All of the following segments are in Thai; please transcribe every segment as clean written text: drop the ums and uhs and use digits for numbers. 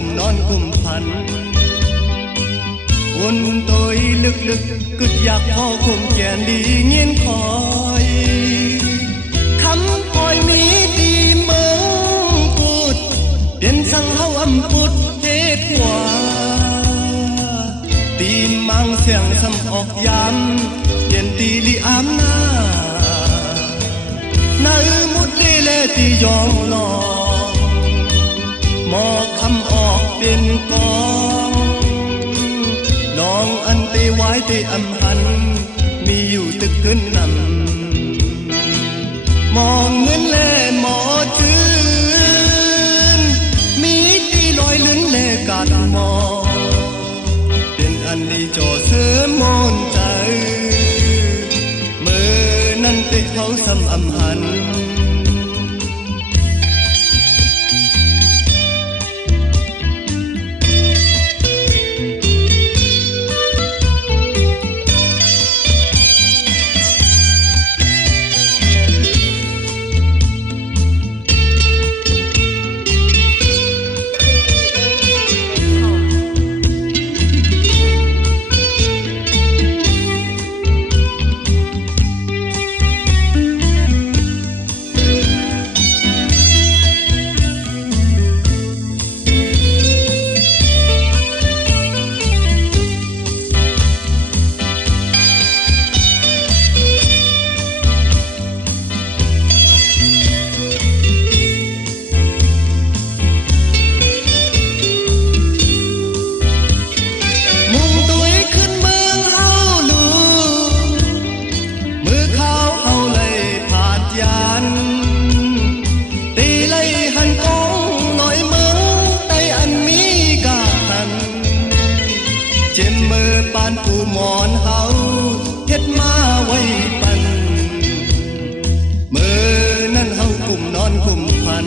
cùng non cùngพันวนตัวลึกๆกึดอยากพอคงแก่นดีเงียนคอยคำคอยมีตีเมืองพูดเปลี่ยนสังเฮาอำพุดเฮ็ดกว่าตีมังเสียงซ้ำออกยามเปลี่ยนตีลิอามนานามุดลีเลตียองลองหมอคำออกเป็นกองลองอันเตไว้เตอำหันมีอยู่ตึกขึ้นนำมองเงินแลหมอจืนมีตีลอยลื่นแลกาดมอเป็นอันดีจ่อเสริมมนใจเมื่อนั้นเตเขาซ้ำอำหันปานปูหมอนเฮาเฮ็ดมาไว้ปันเมื่อนั้นเฮากลุ่มนอนกลุ่มพัน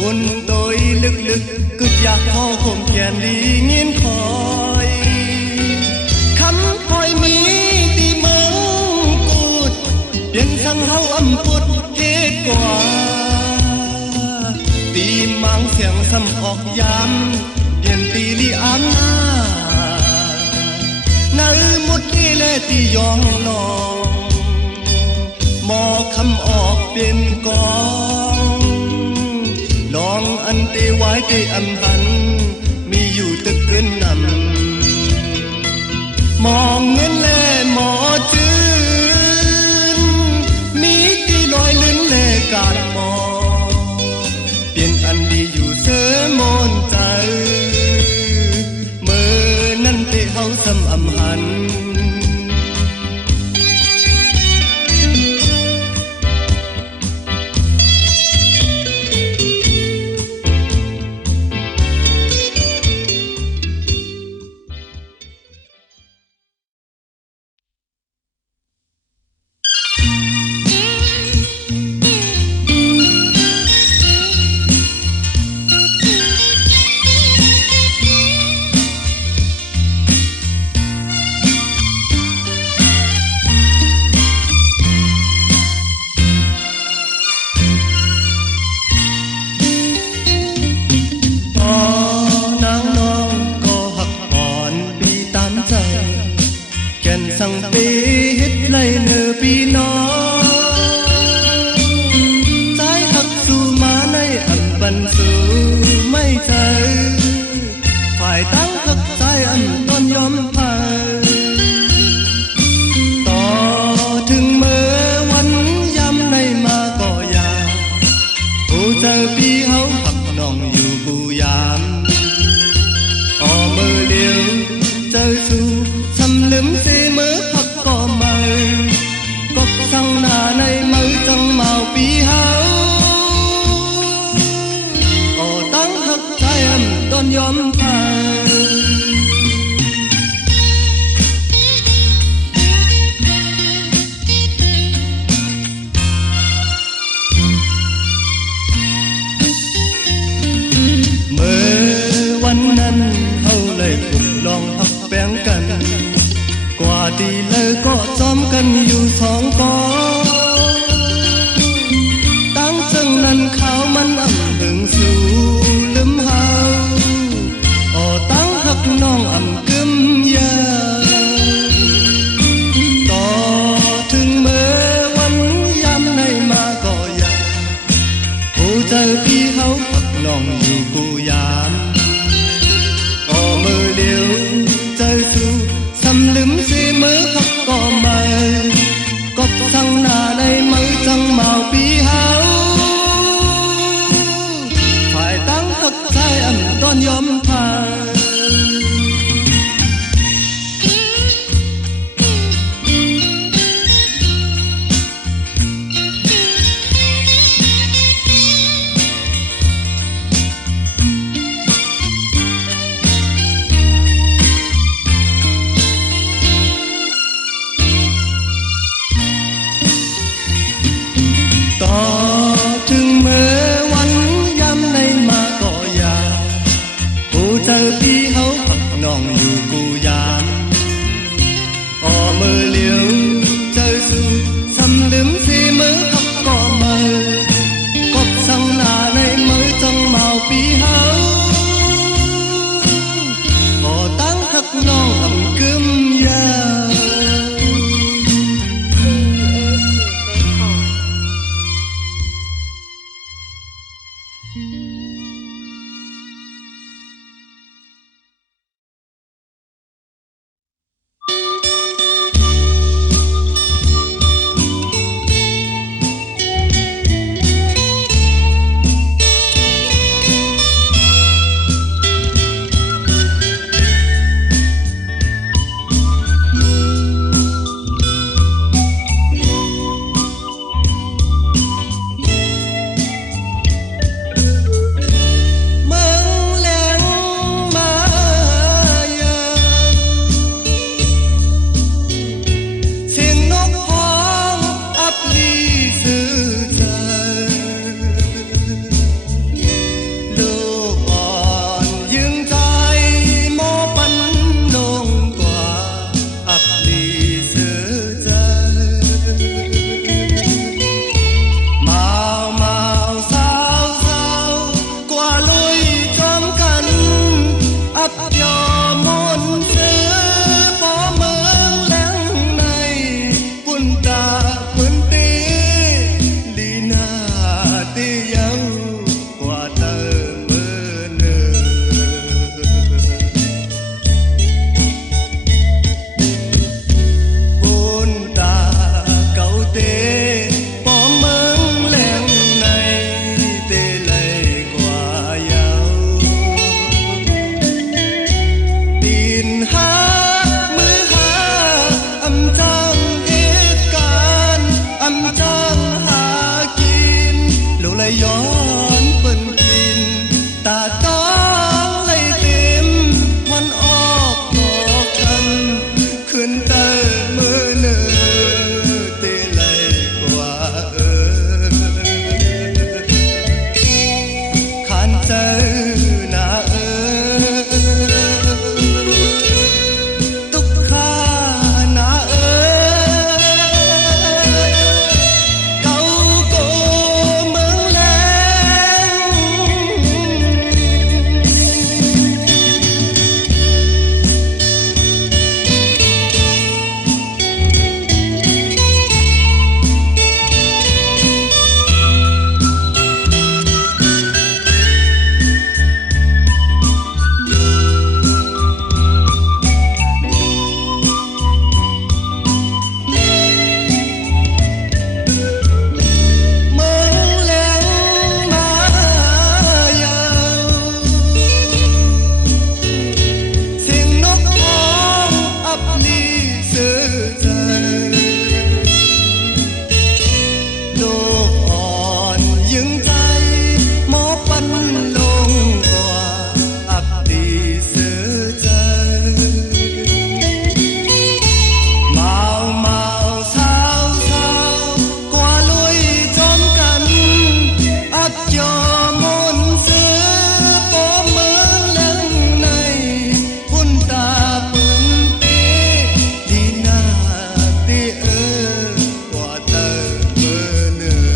วนตัวลึกๆกึดอยากพอคมแขนดีเงียนคอยคำคอยมีตีเมืองกูดเปลี่ยนสังเฮาอำพุดเฮ็ดกว่าตีมังเสียงซ้ำออกยามเปลี่ยนตีลิอามนานามุดลีเลตียองลองหมอคำออกเป็นกองลองอันเตไว้เตอำหันมีอยู่ตึกขึ้นนำมองเงินแลหมอจืนมีตีลอยลื่นแลกาดมอเปลี่ยนอันดีอยู่เสมนใจเมื่อนั้นเตเฮาซ้ำอำหันสั่งปีฮิตไล่เนอปีน้องใจหักสู่มาในอันบันสู่ไม่เจอฝ่ายตั้งหักใจอันตอนยอมพาต่อถึงเมื่อวันยำในมาก็อยากผู้เจอปีเฮาหักน้องอยู่ผู้ยามต่อมือเดียวเจอสู่ทำลืมเสียมือพักก็มือกบสั่งหน้าในมือจังเมาปีเฮาก็ตั้งหักใจอันตอนยอมพาเมื่อวันนั้นเฮาเลยถูกลองพักแบ่งกันกว่าดีเลยก็จอมกันอยู่สองกองตั้งซึ่งนั้นขาวมันอ่ำถึงสู่ลืม องอยู่กูยามออมือเลี้ยวใจสู้สำลืมสีมือขับก็ไม่กบทั้งหน้าในมือจังเมาปีเฮาฝ่ายตั้งทักใจอันตอนยอมพาต่อถึงเมื่อวันยำในมาก็อยากกูเจอพี่เขาพักน้องอยู่กูยามออมือเลี้ยวเจอสู้สำลืมสีมือขับก็มือกบสั่งหน้าในมือจังเมาปีเฮาก็ตั้งทักน้องทำกึมยาย้อนเปิ้นกินตาต้องเลยเต็มวันออกดอกกันขึ้นเตอมือเนื้อเตเลยกว่าขันเจอหน้าตุกขาหน้าเนื้อ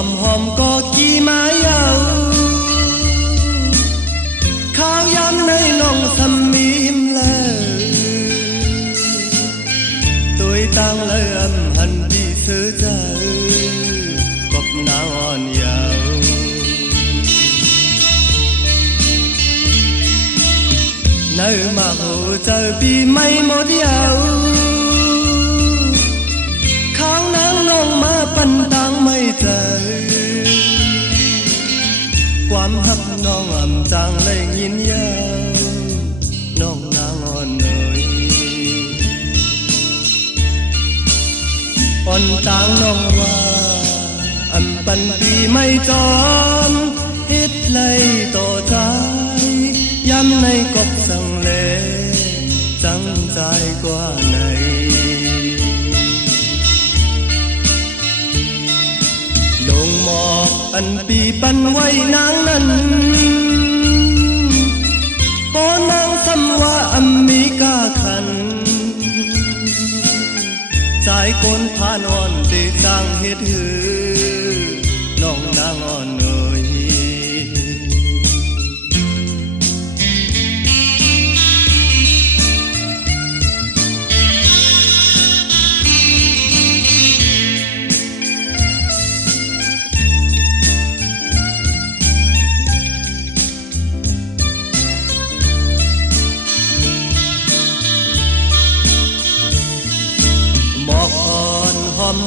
อมหอมก็กี่ไม้ยาวข้าวยำในน้องสมีมเลยตัวตั้งเลยหันที่เสือใจกบนางอ่อนยาวเนื้อมาโหเจอปีไม่หมดยาวข้างนางน้องมาปันตังไม่เจอความหักน้องจางเลยยินยาวน้องนางอ่อนเนยอ่อนต่างน้องว่าปันปีไม่จอมเฮ็ดเลยต่อใจย้ำในกบสังเลจังใจกว่าไหนลงหมอกปีปันไว้นางนั้นปอนางสำว่ามีกาขันใจคนพานอ่อนตีจางเฮ็ดหือน้องนางอ่อนเนย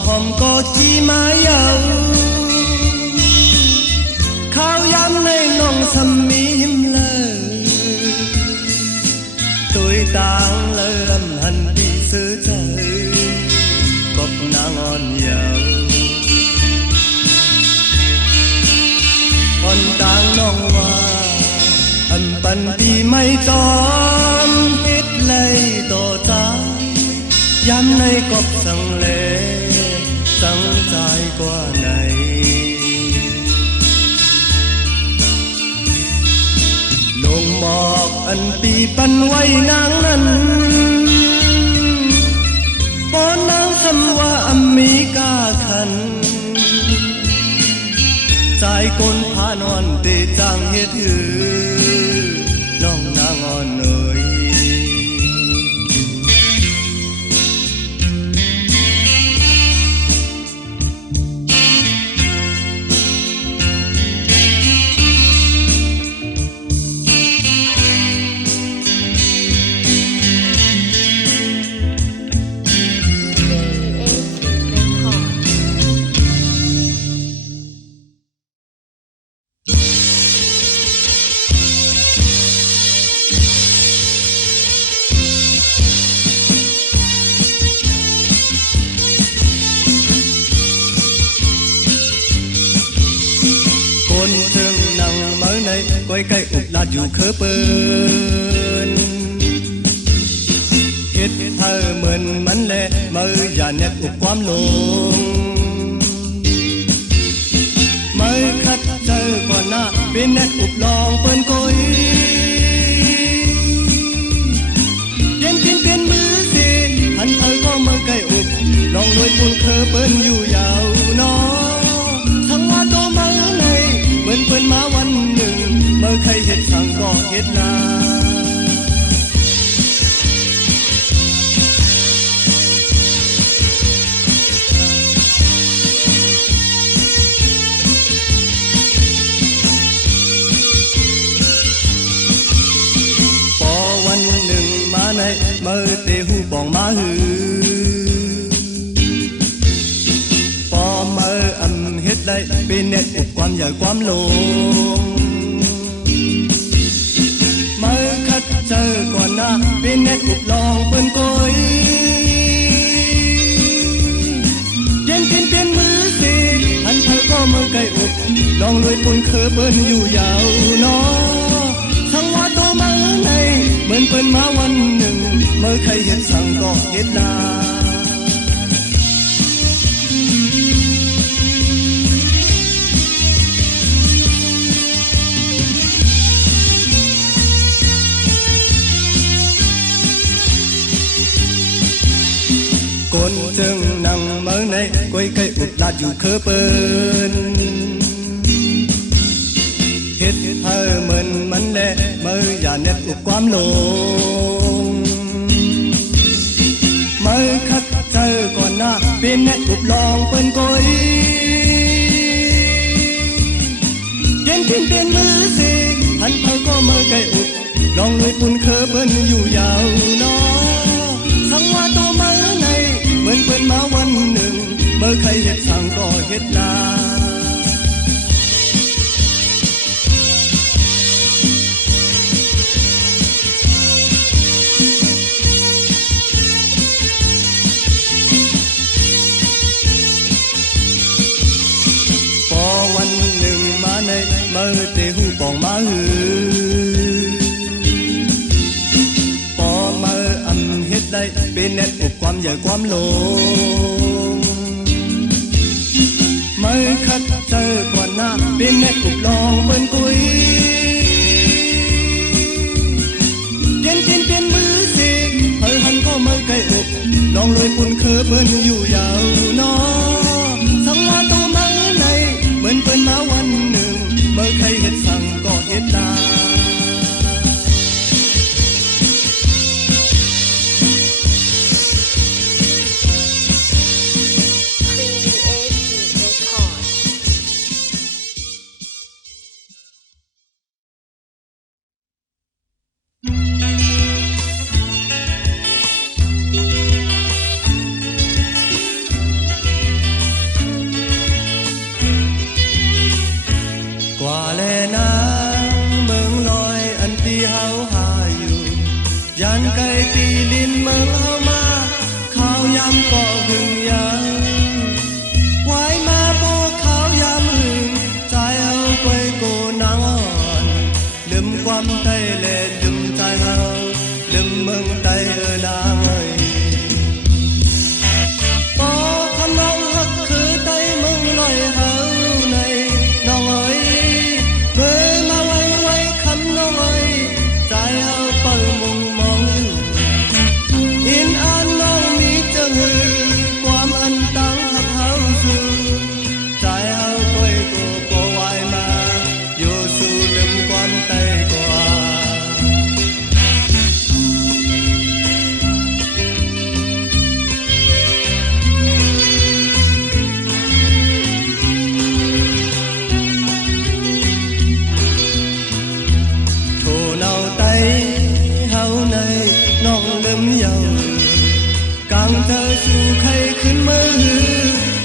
หอมก็จีมายาวข้าวยำในน้องสมีมเลยตัวต่างเริ่มหันที่ซื้อใจกบนางอ่อนยาวอ่อนต่างน้องว่าปันปีไม่จอมเฮ็ดเลยต่อใจย้ำในกบสังเลตั้งใจกว่าไหนลงหมอกปีปันไว้นางนั้นปอนางคำว่ามีกาขันใจคนพานอนเตจังเฮ็ดหือน้องนางอ่อนเนยก้อยไก่อุบลาดอยู่เคอเปินเฮ็ดเธอเหมือนมันแลมืออย่าเน็ตอุบความลงมือคัดเจอก่อนหน้าเป็นเน็ตอุบลองเปิ้นก้อยเย็นกินเป็นมือสิหันเธอก็มือไก่อุบลองลอยปุ่นเคอเปิ้นอยู่ยาวนอทั้งว่าโตมาในเหมือนเปิ้นมาวันหนึ่งเมื่อใครเห็ดสั่งก็เห็ดนาพอวันหนึ่งมาในเมื่อเตหูบองมาหือพอเมื่อเฮ็ดได้เป็นเน็ตอุบความใหญ่ความลงเจอก่อนหน้าเป็นเน็ตอุบลองเปิ้นก้อยเย็นกินเป็นมือสิหันเธอก็มือไก่อุบลองรวยปุ่นเคอเปิ้นอยู่ยาวนอทั้งว่าโตมาในเหมือนเปิ้นมาวันหนึ่งเมื่อใครเห็นสั่งก็เห็นนา คนจึงนั่งเมื่อในก้อยไก่อุดลาดอยู่เคอเปิ้น อุบความหลงเมื่อคัดเจอก่อนหน้าเป็นแนอุบลองเปิ้นก้อยเย็นทิ้งเปลี่ยนมือสิหันเผาก็เมื่อไก่อุบลองเลยปุ่นเคอเปิ้นอยู่ยาวนอสังว่าตัวมาในเหมือนเปิ้นมาวันหนึ่งเมื่อใครเฮ็ดสั่งก็เฮ็ดนาเมื่อเตหูปองมาหือปอเมื่ออำเฮ็ดได้เป็นแนอุบความใหญ่ความหลงเมื่อคัดเจอก่อนหน้าเป็นแนอุบลองเปิ้นกุยเย็นจินเปลี่ยนมือสิเฮอหันก็เมื่อไก่อุบลองเลยปุ่นเคอเปิ้นอยู่ยาวนอสังลาตัวมาในเหมือนเปิ้นมาวันหนึ่งเมื่อใครเฮ็ดสั่งก็เฮ็ดได้กว่าแลน้ำเมืองลอยอันที่เฮาหาอยู่ยันไกลตีลินเมืองเฮามาข้าวยำก็หึงยังไว้มาพอข้าวยำหึงใจเอาไปโกนางอ่อนลืมความไทยและลืมใจเฮาลืมเมืองไทยนางเอ้ยพอคำน้องฮักคือไทยเมืองลอยเฮาในน้องเอ้ยใจเอาเปิดมุงมองอินอ่านน้องมีจะหือความอันตังหักเฮาสู่ใจเอาไปก็บ่ไหวมาอยู่สู่ลืมความไตกว่าน้องลืมเยากังเธอสู่ใครขึ้นมือ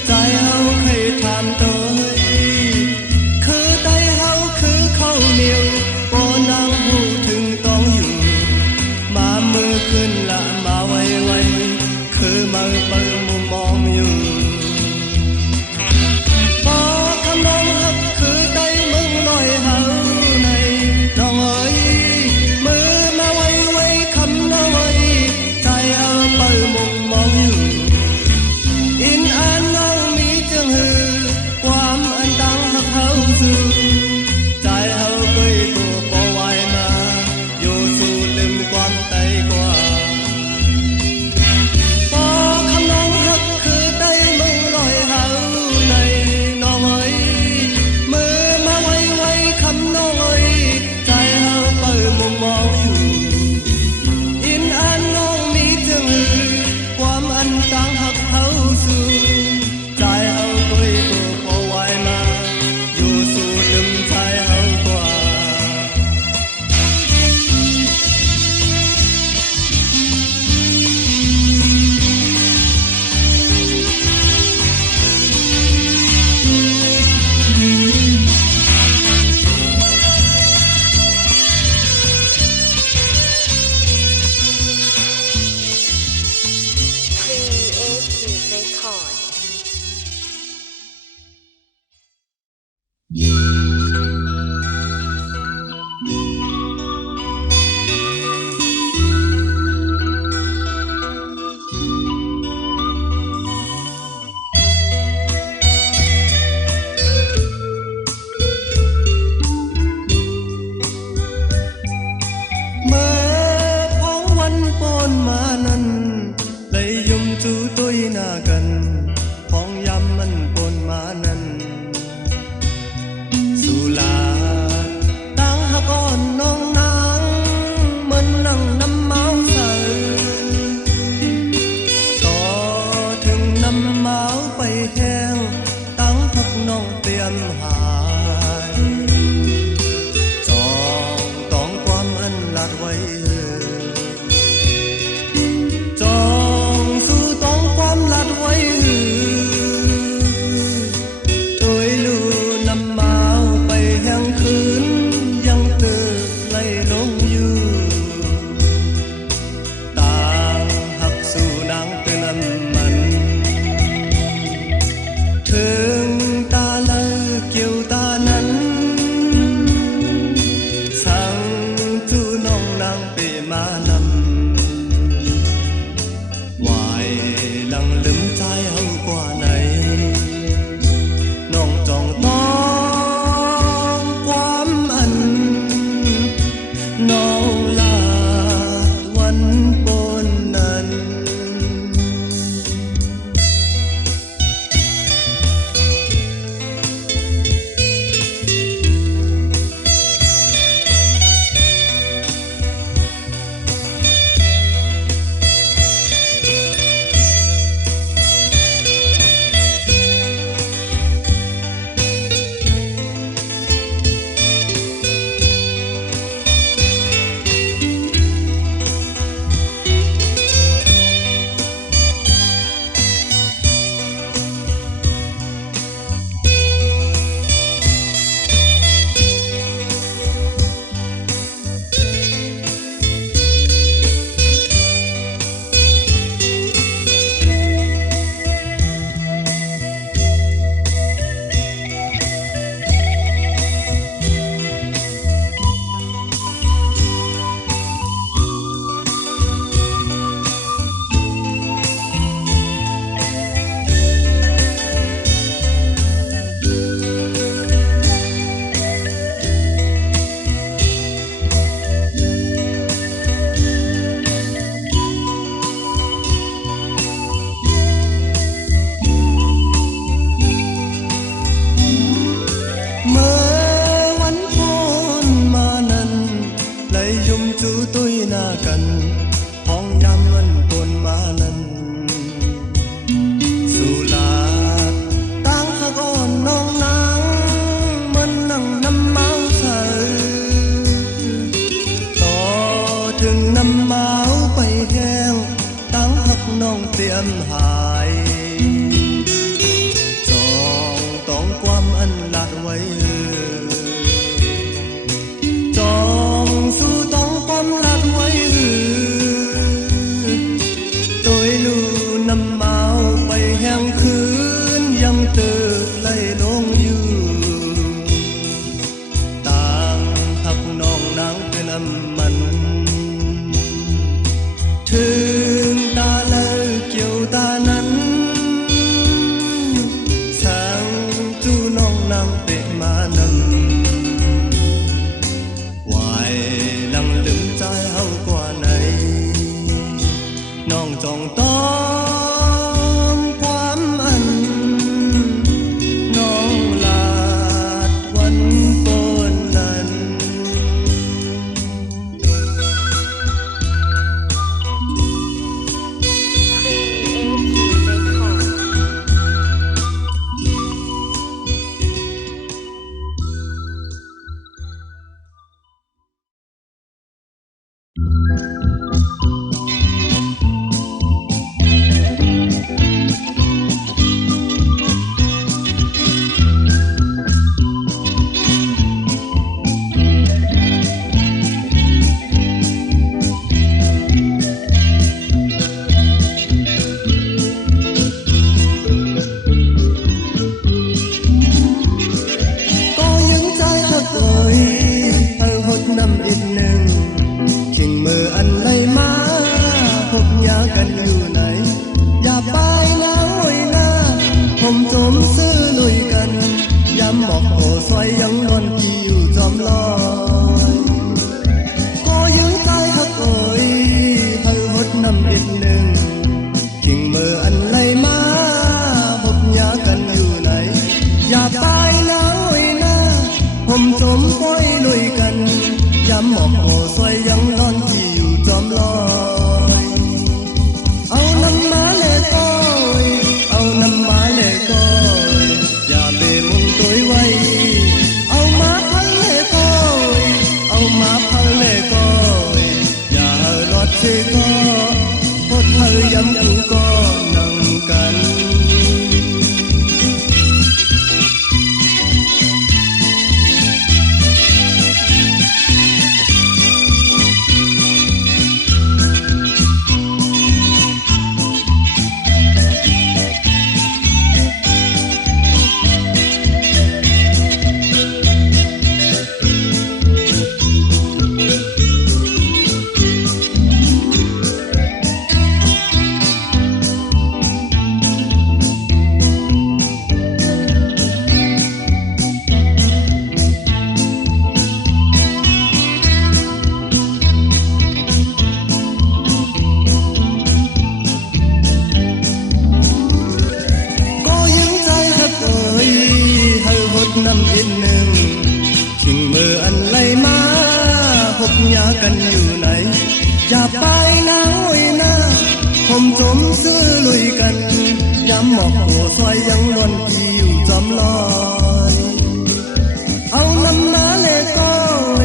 ใจเฮาใครถามตัวคือไตเฮาคือข้าวเหนียวปอนางหูถึงต้องอยู่มามือขึ้นละมาไวคือมาเปิดมุมมองอยู่พอคำน้องฮักคือไตมึงลอยเฮาในน้องเอ้ยใจเอาเปิดมุมมองอยู่อิน ดไว้จองสู้ต้องความลัดไว้ตัวลูนำมาไปแห่งคืนยังเติบไล่ลงอยู่ต่างหักสู่นางเตือนมันถึงตาเลอเกี่ยวตานั้นสั่งจูน้องนางไปมาลำวายลังลืมใจเฮากว่าไหนน้องจองต้องความอันน้องลาวันปนนั้น มาพังเลก้อย นึ่งถึงมืออันไหลมาพบยากันอยู่ไหนอย่าไปนะโอยนะผมจมซื้อลุยกันย้ำหมอกหัวซอยยังนวลที่อยู่จอมลอยเอาน้ำมาเลก้อ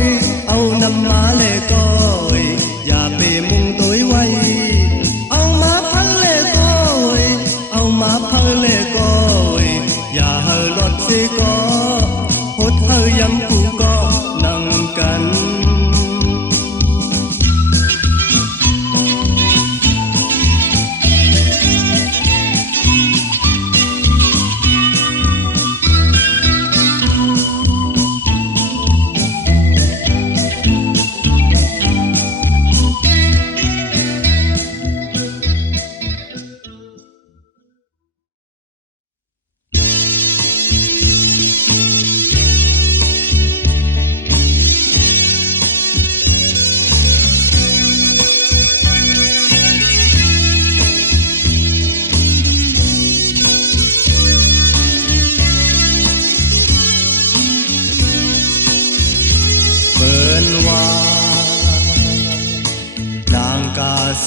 ยเอาน้ำมาเลก้อยอย่าไปมุ่งตัวไว้เอามาพังเลก้อยเอามาพังเลก้อยอย่าเฮอรถสิก็พดเฮอยำกูก็นั่งกัน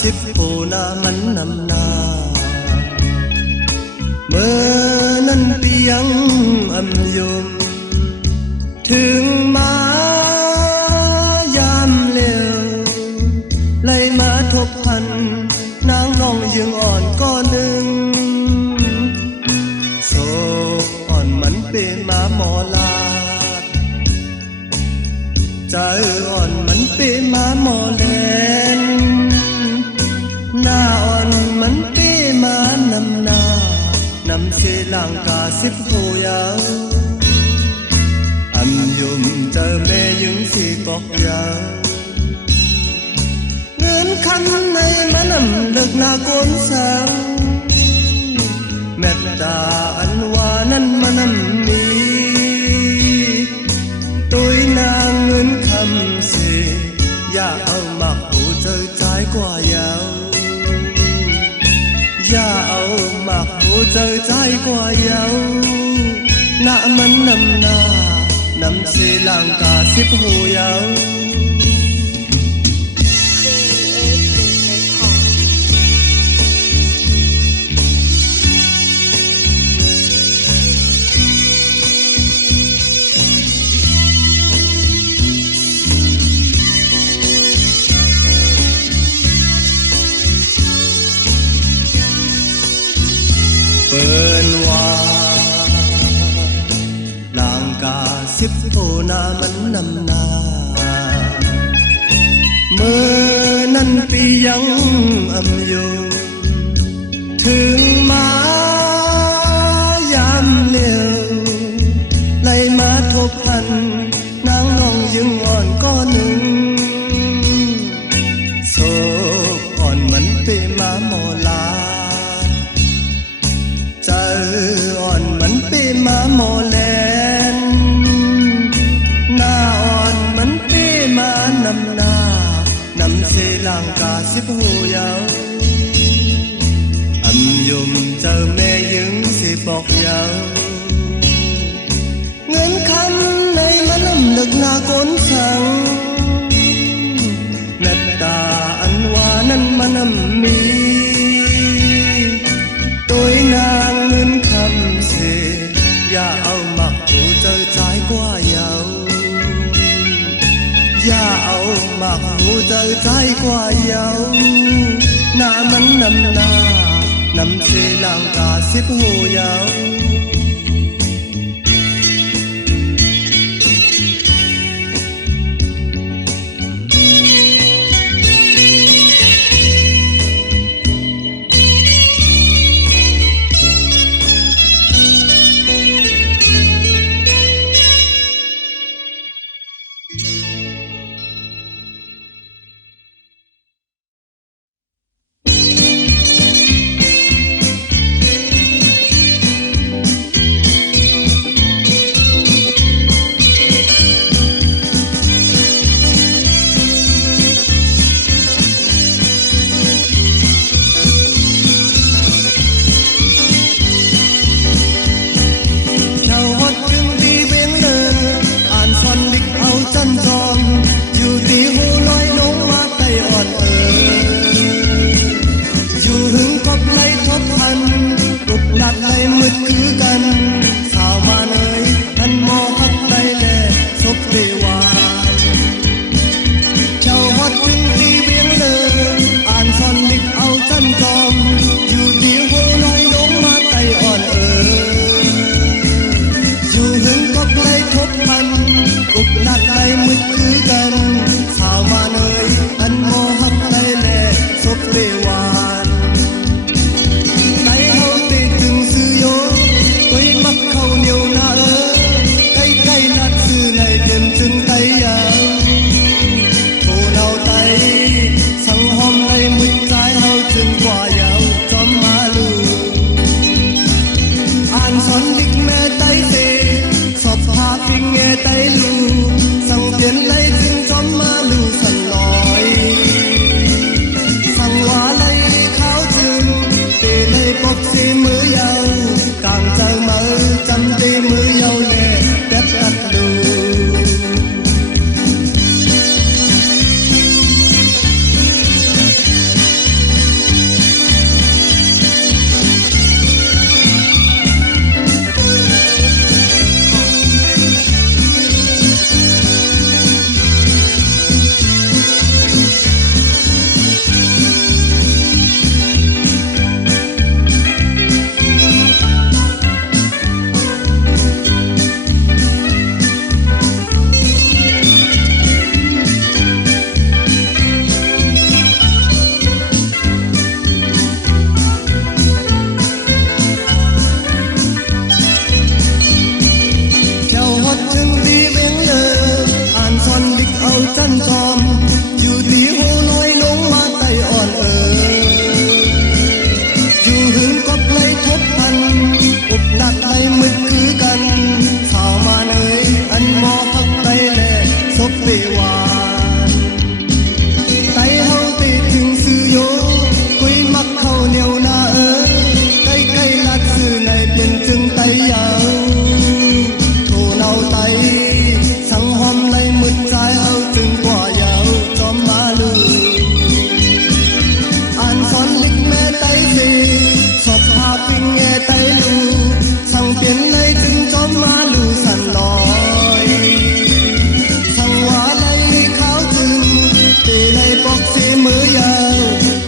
สิบปูนามันนำนาเมื่อนั้นเปียงอำยมถึงมายามเร็วไล่มาทบพันนางน้องยังอ่อนก็หนึ่งโศกอ่อนมันเป็นมาหมอลาดใจอ่อนมันเป็นมาหมอแลนหน้าอ่อนมันปีมานำหน้านำเสลังกาสิบหูยาวอำยุมเจอแม่ยังสีปอกยาวเงินคำในมันำเลิกหน้าโกนสังแม่ตาอันว่านั้นมันำมีตุยนางเงินคำเสียอย่าเอาหมักหูเจอใจกว่ายาวอย่าเอาหมักหูเจอใจกว่าเยาหน้ามันนำหน้านำเสลังกาสิบหูเยาเปิ้นว่าลางกาสิบโพนามันนำนาเมื่อนั้นปียังอำอยู่ถึงมายามเลี้ยวไล่มาทบพันนางน้องยังอ่อนก็หนึ่งโศกอ่อนมันเป็นมาหมอลาใจอ่อนมันเป็นมาหมอแลนหน้าอ่อนมันเป็นมานำหน้านำเสลังกาสิบหูยาวอำยมเจอแม่ยังสิบอกยาวเงินคำในมันนำเลิกหน้าโกนสังแม่ตาอันว่านั้นมันนำมีตัวนางเงินคำเสียอย่าเอาหมักหูเจอใจกว่าเยาอย่าเอาหมักหูเจอใจกว่าเยาหน้ามันนำหน้านำเสลังกาสิบหูเยา tay lù sang tiền lấy dinh xóm ma lù sần lòi sang hóa lấy kháo chừng tê lấy bọc xê mới giàu càng chờ mơ chăm tê mới giàu lệ đẹp đặt lùจันทอมอยู่ที่หูน้อยลงมาไต่อ่อนอยู่หึงก็ไล่ทบพันอุบดักไล่มืดคือกันข่าวมาเนยอันมอพักไตแหล่ศพเปวานไตเฮาติดถึงซื้อโยกุยมักเข้าเหนียวหน้าใกล้ใกล้ลัดซื้อในเป็นจึงไตยาวโทเนาไตสังหอมไล่มืดใจเฮาจึงกว่ายาวจอมมาลืออ่านสอนลิกแม่ไตสีสอบพาพิงแง่ไตลูสั่งเปลี่ยนในจึงจอมมาลูสั่นลอยสั่งว่าไล่ขาวจึงตีไล่ปอกสีมือยาว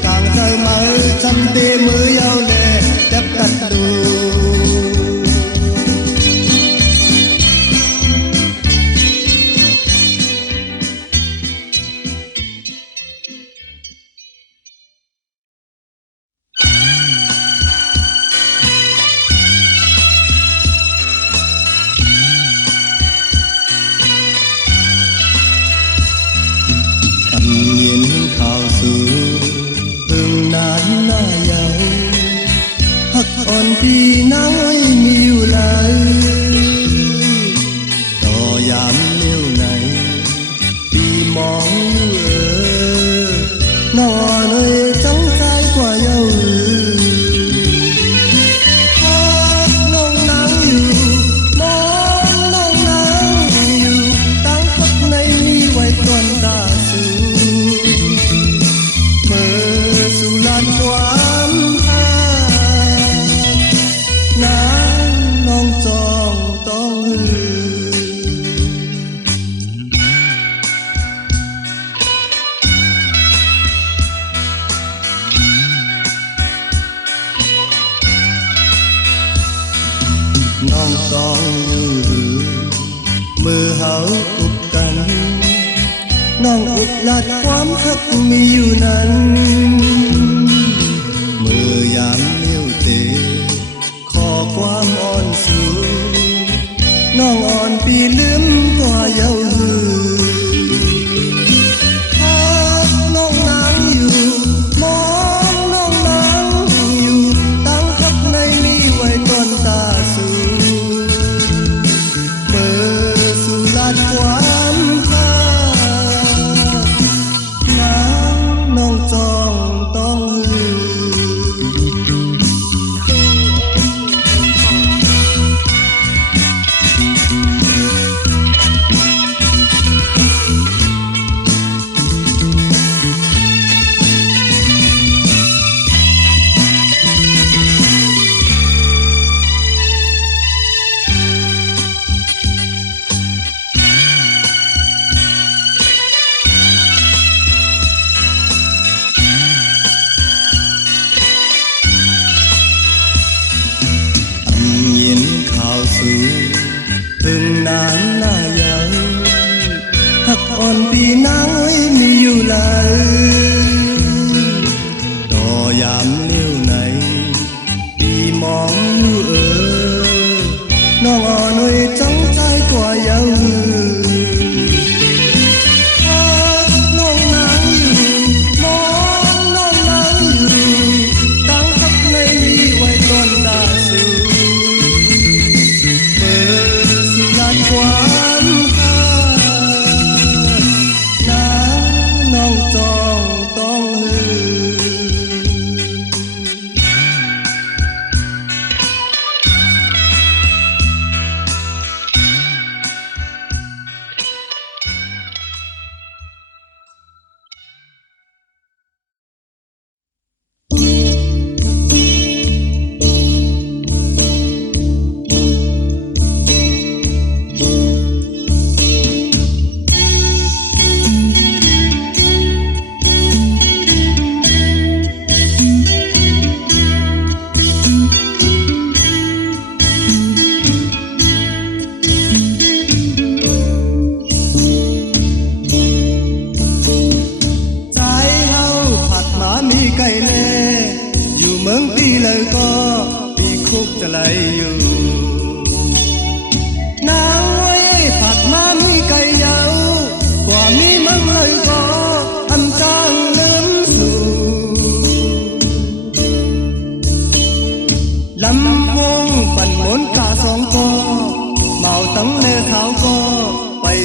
กลางเธอมาจำตีมือยาวแลจับกัดดูอ่อนพี่น้อยมีอยู่เลยต่อยามเลี้ยวไหนพี่มองอยู่นอนเลยจังใจกว่าเย้าน้องนางอยู่มองน้องนางอยู่ตั้งพักในมีไว้ตอนตาสูเมื่อสุรานความน้องจองต้องน้องต้องอยู่มือเฮาอุบกันน้องอุบลัดความหักมีอยู่นั้นมือยามเลี้ยวเตขอความอ่อนสูน้องอ่อนปีลืมกว่าเย้าหือน้องนางอยู่มองน้องนางอยู่ตั้งพักในนี้ไว้ตอนตาสูเปิดสู่ลาดความรักน้องจองต้องหือถึงนานหน้ายาวหักอ่อนปีน้อยมีอยู่หลายต่อยามเลี้ยวไหนปีมองอยู่น้องอ่อนไว้จังใจกว่าเย้าน้องนางอยู่มองน้องนางอยู่ตั้งพักในนี้ไว้ตอนตาสูความ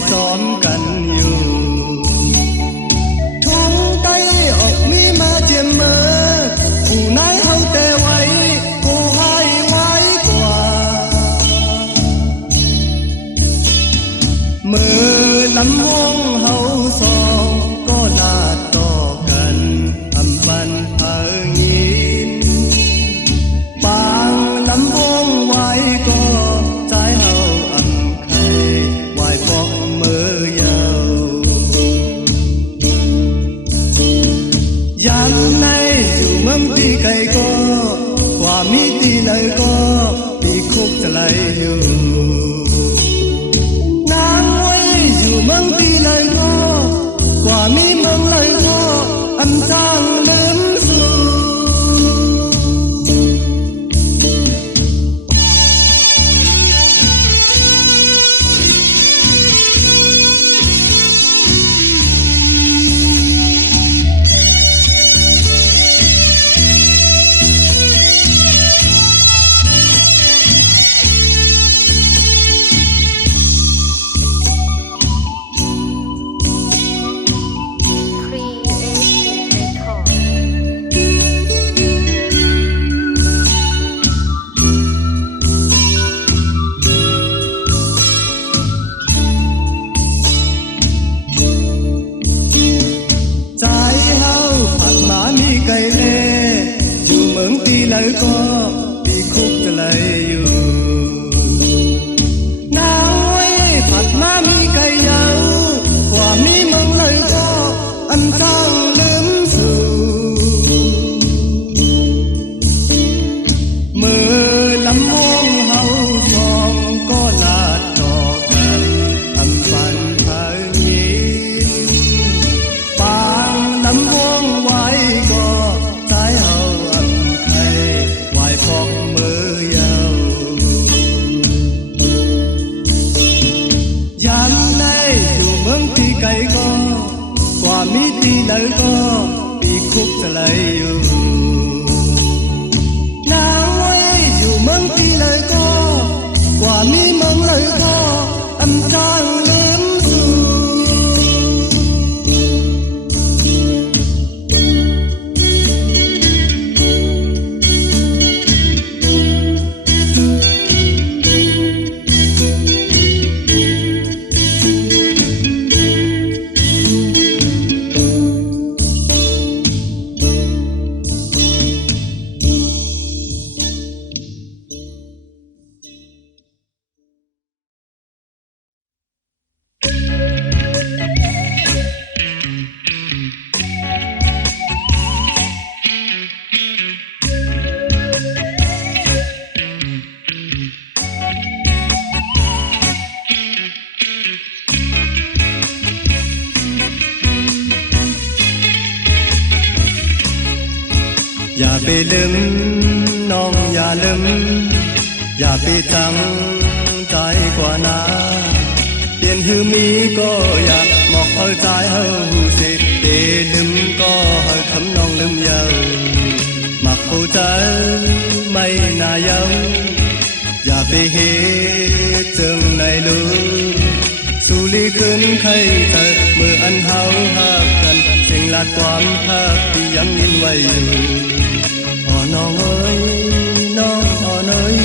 ซ้อมกันอยู่ทุ่งใต้ออกมีมาเจียมเมื่อผู้นายเฮาแต่ไว้กูให้ไว้กว่าเมื่อลำวงเฮาสองก็ลาดต่อกันอำปันเพิงยินปางลำวงไว้ก็ใจเฮาอำไข่ไว้ปอกมือยาวยามในอยู่เมืองที่ไกลก็กว่ามีที่เลยก็ที่คุกจะไหลอยู่นางไว้อยู่เมืองที่เลยก็กว่ามีเมืองเลยก็อันจางลืมสู่ใจเฮาผัดหมามีไก่เล่อยู่เมืองตีเลยก็ตีคุกจะเลยอยู่นางไว้ผัดหมามีไก่ยาวกว่ามีเมืองเลยก็อันจางลืมสู่เมื่อลำวงเฮาสองก็ลาดต่อกันอำปันเพิงยินปางลำวงไว้ก็ใจเฮาอำไข่ไว้ปอกมือยาวยามในอยู่เมืองที่ไกลก็กว่ามีที่เลยก็ปีคุกจะเลยอยู่นางไว้อยู่เมืองที่เลยก็กว่ามีเมืองเลยก็อันจางลืมสู่ อย่าไปลืมน้องอย่าลืมอย่าไปตั้งใจกว่านาเปลี่ยนหือมีก็อยากบอกเฮาใจเฮาสิเดลืมก็เฮาทำน้องลืมยาวมักผู้ใจไม่น่าเยาอย่าไปเหตุจึงในลืมสุลีขึ้นใครเธอเมื่ออันเฮาหักกันสิ่งลาดความหักที่ยังยินไว้อยู่อ๋อน้องเอ้ยน้องอ๋อเอ้ย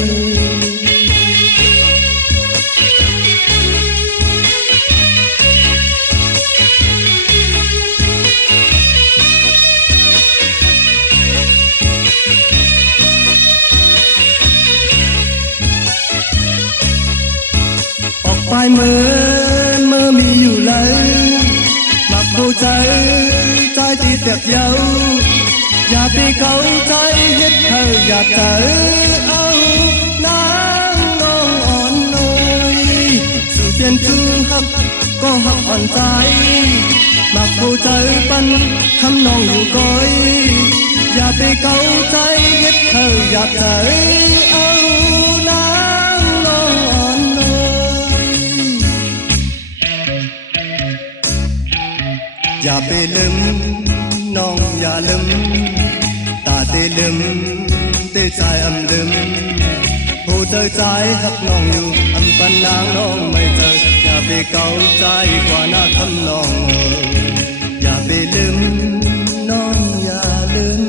ออกไปเมื่อมีอยู่เลยมักผู้ใจใจที่เตียกเย้าอย่าไปเกาใจเฮ็ดเธออยากเจอเอานางน้องอ่อนน้อยสู่เปลี่ยนชื่อฮักก็ฮักอ่อนใจมักผู้ใจปันทำน้องอยู่ก้อยอย่าไปเกาใจเฮ็ดเธออยากเจอเอานางน้องอ่อนน้อยอย่าไปลืมน้องอย่าลืมตาเตลืมเตใจอำลืมผู้เจอใจหักน้องอยู่อำปันนางน้องไม่เจออย่าไป เก่าใจกว่าหน้าทำนองอย่าไปลืมน้องอย่าลืม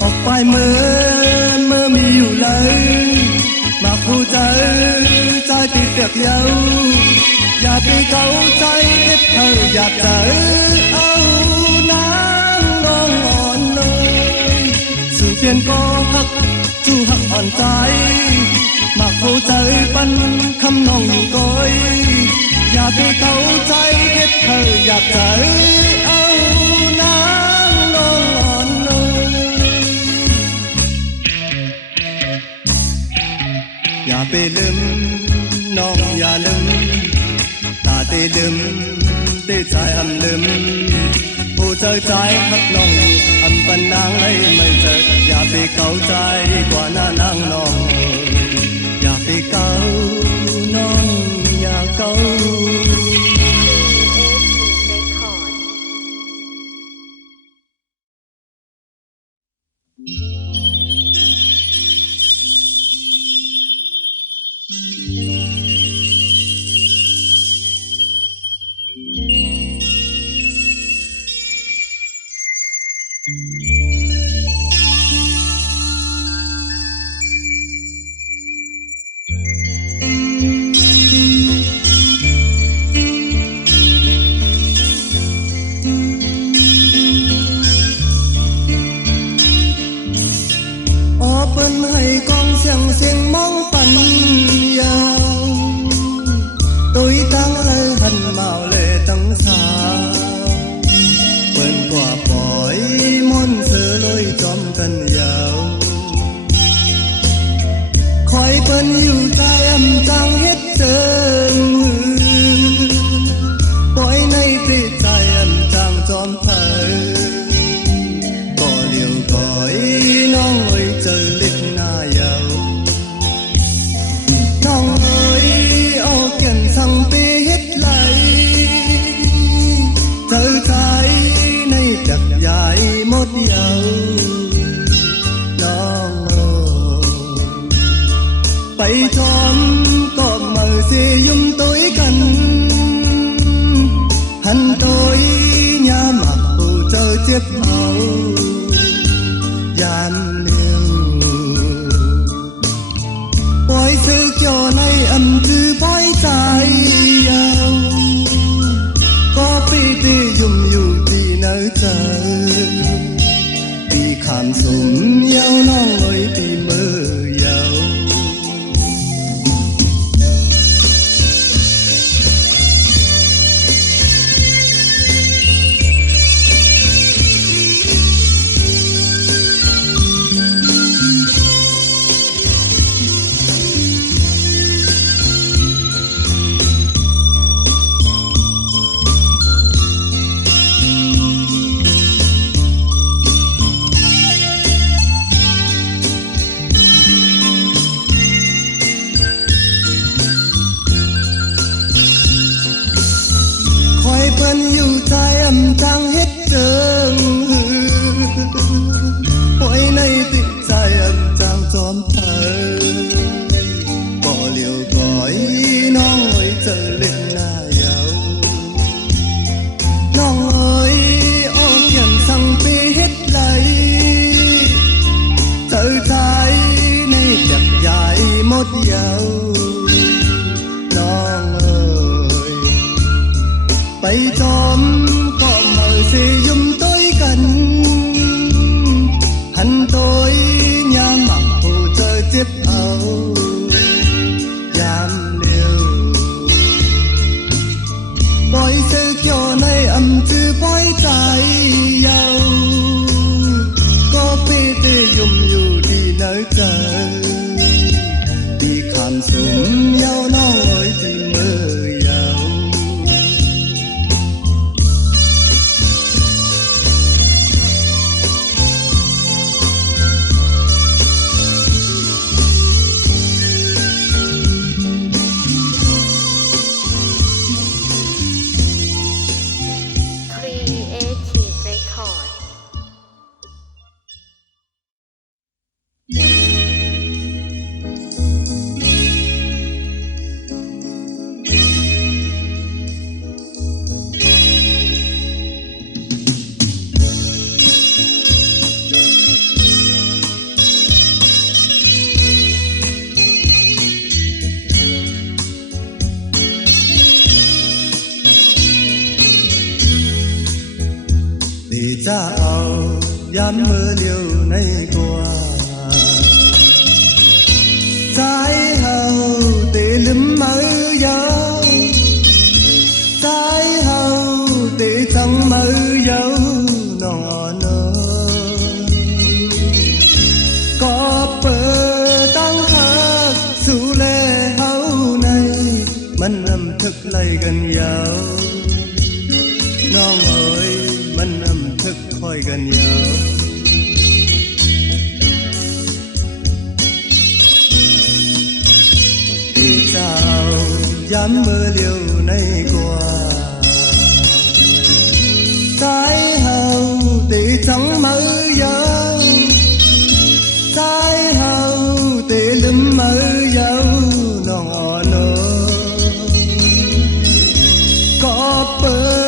ออกไปเมื่อมีอยู่เลยมาคู่ใจใจปีเปียกเยาอย่าไปเก่าใจเด็ดเธออยากจะเอานางน้องอ่อนเลยสู่เพียนก็หักจู่หักอ่อนใจมาคู่ใจปันคำน้องอยู่ก้อยอย่าไปเก่าใจเด็ดเธออยากจะเอานางน้องอ่อนเลยอย่าไปลืมน้องอย่าลืมตาเตลืมเตใจอำลืมผู้เจอใจหักน้องอำปันนางเลยไม่เจออย่าไปเก่าใจกว่าหน้านางน้องอย่าไปเก่าน้องอย่าเก่าเปิ้นให้กองเสียงมองปันยาวตุยตั้งเลยหันเมาเลยตั้งสาเปิ้นกว่าปล่อยมนเสือลอยจอมกันยาวคอยเปิ้นอยู่ใจอำจังเฮ็ดเจิงปล่อยในติดใจอำจังจอมเผยก็เลี้ยวก่อยน้องเอ้ยเจอเล็กหน้ายาวน้องเอ้ยเอาเกี่ยนสั่งไปเฮ็ดไหลเจอใจในจักใหญ่หมดยาวน้องเอ้ยไปจอมก็มือสิยุ่มตุ้ยกันหันตุ้ยยาหมักผู้เจอเจ็บเอายามเลี้ยวปล่อยซื้อเกี่ยวในอำจือปล่อยใจยาวก็ปีที่ยุ่มอยู่ที่เนื้อเจอปีขามสมยาวน้องเอ้ยปีมือยาวเปิ้นอยู่ใจอำจังเฮ็ดเจิงปล่อยในติดใจอำจังจอมเธอก็เลี้ยวก่อยน้องเอ้ยเจอเล็กหน้ายาวน้องเอ้ยออกเกี่ยนสั่งไปเฮ็ดไหลเจอใจในจักใหญ่หมดยาวน้องเอ้ยไปจอมก็มือสิยุ่มตุ้ยกันหันตุ้ยยาหมักผู้เจอเจ็บเอา cha ao dám mơ liều nay qua trái hầu để lấm mơ dấu trái hầu để chẳng mơ dấu nọ nơ có bờ tăng hát su lê hấu này mình âm thức lay gần nhauน้องเอ๋ยมันนำทึกคอยกันยาวที่เจ้าย้ำเมื่อเลียวในกว่าใจเฮาตีจังมือยาวใจเฮาตีลืมมือยาวน้องอ่อนก็เปิด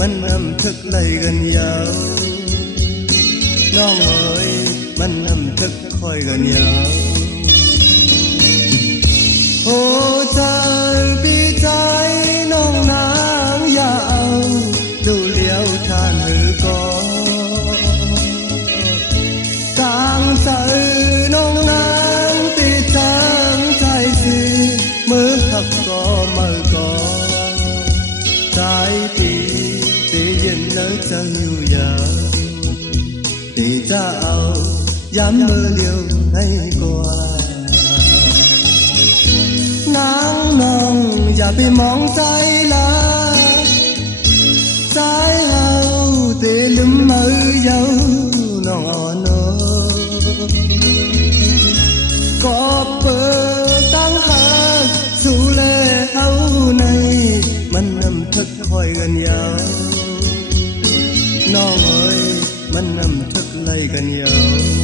มันâm thức lay gần nhauน้องเอ๋ยมันâm thứcคอยกันยาวโอ้ใจพี่ใจน้องนางอย่าเอาดูเลี้ยวทานหือก่อกลางใจน้องนางตีจังใจสิมือขับก็มือก่อใจตีnỡ chân yêu dạo thì cha ao dám mơ liều nay qua nắng nồngอย่าไปมองใจละใจเอาแต่ลืมมือเยาน้องอ่อนก็เปิดตั้งหากสู่แลเอาในมันนำทึกคอยกันยาวน้องเอ๋ยมันนำทึกไล่กันยาว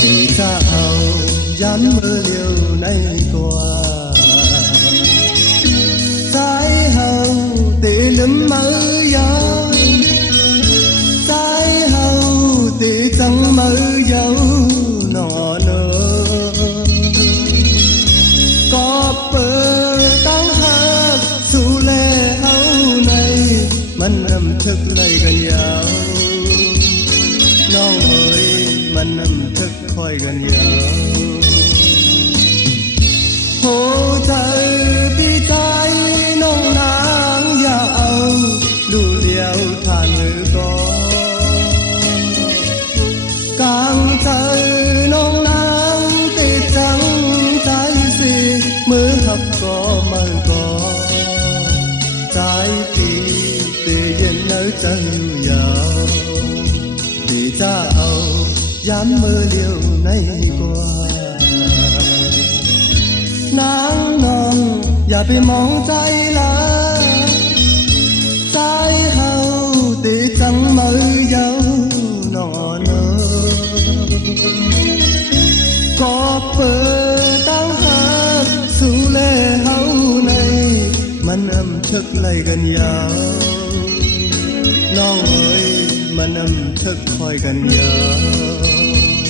thì cha hầu dám mơ liều nay qua trái hầu để lấm mơ dấu trái hầu để chẳng mơ dấu nọ nơ có bờ tăng hát su lê hấu này mình âm thức lay gần nhauน้องเอ๋ยมันนำทึกคอยกันยาวโอ้ใจพี่ใจน้องนางอย่าเอาดูเลี้ยวทานหรือก่อกลางใจน้องนางติดจังใจสิมือขับก็มือก่อใจตีตีเย็นเนื้อใจอยู่ยาวที่จะเอาย้ำมือเลียวในกว่า นางนองอย่าไปมองใจละใจเฮาตีจังมือเยาวนอนก็เปิดตั้งหากสู่แลเฮาในมันอำทึกไล่กันยาวน้องเอ๋ยมันอำทึกคอยกันยาว